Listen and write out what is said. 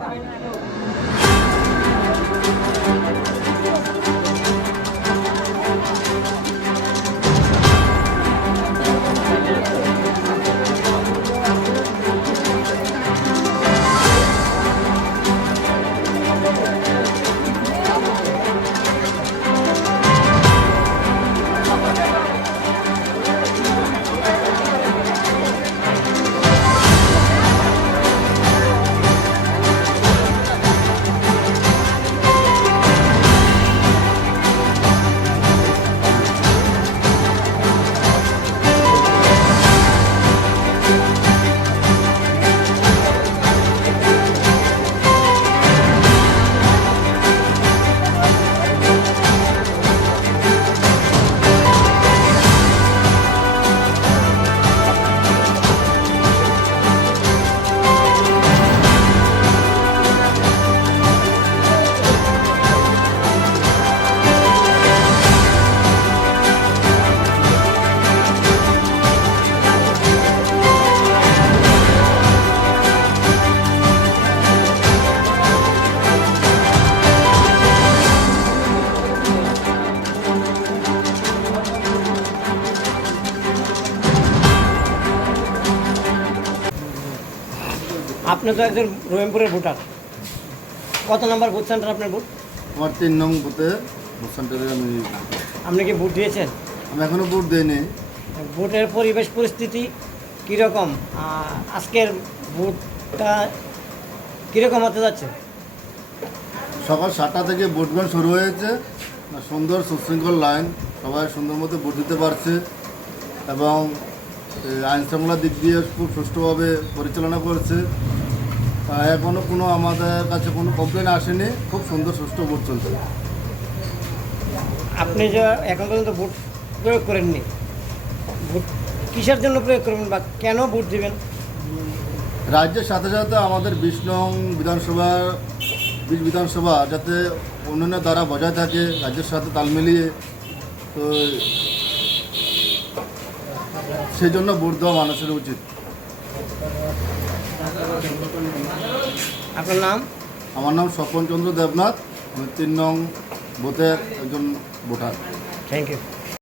আপনি তো একজন রহিমপুরের ভোটার, কত নম্বর ভোট সেন্টার আপনার ভোট? আমার 3 নং বুথে ভোট সেন্টারে আপনি কি ভোট দিয়েছেন? আমি এখনো ভোট দিইনি। ভোটের পরিবেশ পরিস্থিতি কীরকম? আজকের ভোটটা কীরকম হতে যাচ্ছে? সকাল 7টা থেকে ভোট গ্রহণ শুরু হয়েছে, সুন্দর সুশৃঙ্খল লাইন, সবাই সুন্দর মতো ভোট দিতে পারছে এবং আইন শৃঙ্খলার দিক দিয়ে খুব সুষ্ঠুভাবে পরিচালনা করছে। এখনও কোনো আমাদের কাছে কোনো কমপ্লেন আসেনি, খুব সুন্দর সুষ্ঠু ভোট চলছে। আপনি যে এখন পর্যন্ত ভোট প্রয়োগ করেননি, ভোট কিসের জন্য প্রয়োগ করবেন বা কেন ভোট দেবেন? রাজ্যের সাথে সাথে আমাদের 20 নং বিধানসভা যাতে উন্নয়নের দ্বারা বজায় থাকে, রাজ্যের সাথে তাল মিলিয়ে, তো সেই জন্য ভোট দেওয়া মানুষের উচিত। আপনার নাম? আমার নাম স্বপন চন্দ্র দেবনাথ, আমি 3 নং বুথের একজন ভোটার। Thank you.